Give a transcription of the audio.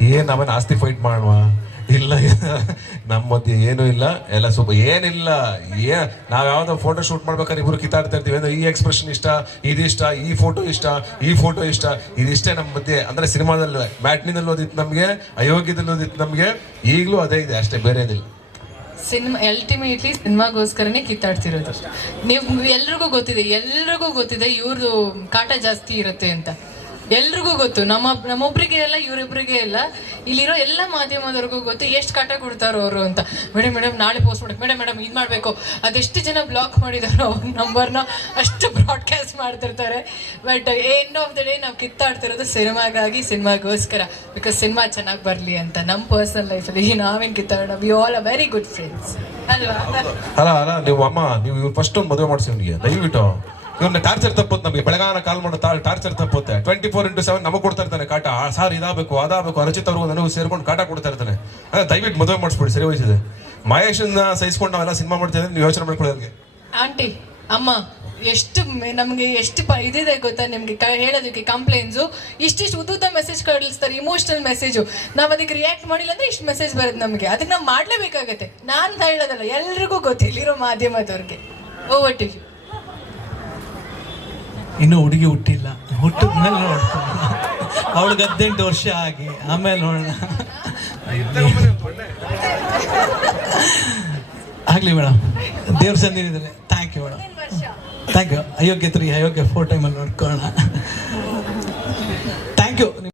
ಏನ್ ಆಮೇಲೆ ಆಸ್ತಿ ಫೈಟ್ ಮಾಡುವ? ಇಲ್ಲ ನಮ್ಮ ಮಧ್ಯೆ ಏನೂ ಇಲ್ಲ. ಎಲ್ಲ ಸ್ವಲ್ಪ ಏನಿಲ್ಲ. ಏ ನಾವು ಯಾವುದೋ ಫೋಟೋ ಶೂಟ್ ಮಾಡ್ಬೇಕಾದ್ರೆ ಇಬ್ಬರು ಕಿತ್ತಾಡ್ತಾ ಇರ್ತೀವಿ. ಅಂದ್ರೆ ಈ ಎಕ್ಸ್ಪ್ರೆಷನ್ ಇಷ್ಟ ಇದಿಷ್ಟ ಈ ಫೋಟೋ ಇಷ್ಟ, ಈ ಫೋಟೋ ಇಷ್ಟ. ಇದಿಷ್ಟೇ ನಮ್ಮ ಮಧ್ಯೆ. ಅಂದ್ರೆ ಸಿನಿಮಾದಲ್ಲಿ ಮ್ಯಾಟ್ನಿನಲ್ಲಿ ಓದಿತ್ತು ನಮಗೆ, ಅಯೋಗ್ಯದಲ್ಲಿ ಓದಿತ್ತು ನಮಗೆ. ಈಗಲೂ ಅದೇ ಇದೆ. ಅಷ್ಟೇ, ಬೇರೆ ಏನಿಲ್ಲ. ಸಿನಿಮಾ ಅಲ್ಟಿಮೇಟ್ಲಿ ಸಿನಿಮಾಗೋಸ್ಕರನೇ ಕಿತ್ತಾಡ್ತಿರೋದು ನೀವು ಎಲ್ರಿಗೂ ಗೊತ್ತಿದೆ. ಎಲ್ರಿಗೂ ಗೊತ್ತಿದೆ ಇವ್ರದ್ದು ಕಾಟ ಜಾಸ್ತಿ ಇರುತ್ತೆ ಅಂತ. ಎಲ್ರಿಗೂ ಗೊತ್ತು. ನಮ್ಮ, ನಮ್ಮೊಬ್ರಿಗೆ ಎಲ್ಲ ಇವ್ರಿಬ್ರಿಗೆ ಎಲ್ಲ ಇಲ್ಲಿರೋ ಎಲ್ಲ ಮಾಧ್ಯಮದವ್ರಿಗೂ ಗೊತ್ತು ಎಷ್ಟು ಕಾಟ ಕೊಡ್ತಾರೋ ಅವರು ಅಂತ. ಮೇಡಮ್ ಮೇಡಮ್ ನಾಳೆ ಪೋಸ್ಟ್ ಮಾಡಿ ಮೇಡಮ್ ಮೇಡಮ್ ಇದು ಮಾಡಬೇಕು. ಅದೆಷ್ಟು ಜನ ಬ್ಲಾಕ್ ಮಾಡಿದಾರೋ ಅವ್ರ ನಂಬರ್ನ ಅಷ್ಟು ಬ್ರಾಡ್ಕಾಸ್ಟ್ ಮಾಡ್ತಿರ್ತಾರೆ. But end of the day ನಾವು ಕಿತ್ತಾಡ್ತಿರೋದು ಸಿನಿಮಾಗಾಗಿ, ಸಿನಿಮಾಗೋಸ್ಕರ. ಬಿಕಾಸ್ ಸಿನಿಮಾ ಚೆನ್ನಾಗಿ ಬರಲಿ ಅಂತ ನಮ್ಮ ಪರ್ಸನಲ್ ಲೈಫಲ್ಲಿ ನಾವೇನು ಕಿತ್ತಾಡೋಣ? We all a very good friends ಅಲ್ವಾ? ಅಲ್ಲ ಅಲ್ಲ, ನೀವು ಅಮ್ಮ, ನೀವು ಫಸ್ಟ್ ಒಂದು ಮದುವೆ ಮಾಡಿಸಿ ನಿಮಗೆ ದಯವಿಟ್ಟು. ಇವ್ನ ಟಾರ್ಚರ್ ತಪ್ಪುತ್ತೆ ನಮಗೆ. ಬೆಳಗಾನ ಕಾಲ್ ಮಾಡೋ ಟಾರ್ಚರ್ ತಪ್ಪುತ್ತೆ. ಟ್ವೆಂಟಿ ಫೋರ್ ಇಂಟು ಸೆವೆನ್ ನಮಗೆ ಕೊಡ್ತಾ ಇರ್ತಾನೆ ಕಾಟ. ಸರ್ ಇದಾಗಬೇಕು, ಅದಾಗಬೇಕು ಅರಚಿತ್ ಅವರು ನನಗೂ ಸೇರ್ಕೊಂಡು ಕಾಟ ಕೊಡ್ತಾ ಇರ್ತಾನೆ. ಅದೇ ದಯವಿಟ್ಟು ಮದುವೆ ಮಾಡಿಸ್ಬಿಡಿ, ಸರಿ ಹೋಯ್ತಿದೆ ಮಹೇಶನ್ನ ಸಹಿಸ್ಕೊಂಡು ನಾವೆಲ್ಲ ಸಿನಿಮಾ ಮಾಡ್ತಾ ನೀವು ಯೋಚನೆ ಮಾಡ್ಕೊಳ್ಳೋದಕ್ಕೆ ಆಂಟಿ, ಅಮ್ಮ, ಎಷ್ಟು ನಮಗೆ ನಮ್ಗೆ ಎಷ್ಟು ಪ, ಇದಿದೆ ಗೊತ್ತಾ ನಿಮಗೆ ಕ- ಹೇಳೋದಕ್ಕೆ ಕಂಪ್ಲೇಂಟ್ಸು ಇಷ್ಟಿಷ್ಟು ಉದ್ದುದ್ದ ಮೆಸೇಜ್ ಕಳಿಸ್ತಾರೆ ಇಮೋಷನಲ್ ಮೆಸೇಜು ನಾವು ಅದಕ್ಕೆ ರಿಯಾಕ್ಟ್ ಮಾಡಿಲ್ಲ ಅಂದ್ರೆ ಇಷ್ಟು ಮೆಸೇಜ್ ಬರುತ್ತೆ ನಮಗೆ. ಅದಕ್ಕೆ ನಾವು ಮಾಡಲೇಬೇಕಾಗತ್ತೆ. ನಾನು ಹೇಳೋದಲ್ಲ, ಎಲ್ರಿಗೂ ಗೊತ್ತಿಲ್ಲ, ಇರೋ ಮಾಧ್ಯಮದವ್ರಿಗೆ. ಓವರ್ ಟು ಯು ಇನ್ನೂ ಹುಡುಗಿ ಹುಟ್ಟಿಲ್ಲ. ಹುಟ್ಟಿದ ಮೇಲೆ ನೋಡ್ತಾನೆ ಅವಳಿಗೆ ಹದಿನೆಂಟು ವರ್ಷ ಆಗಿ ಆಮೇಲೆ ನೋಡೋಣ. ಆಗಲಿ ಮೇಡಮ್ ದೇವ್ರ ಸಂದಿದ್ರೆ thank you madam thank you Ayogya three Ayogya four ಟೈಮಲ್ಲಿ ನೋಡ್ಕೊಳ್ಳೋಣ.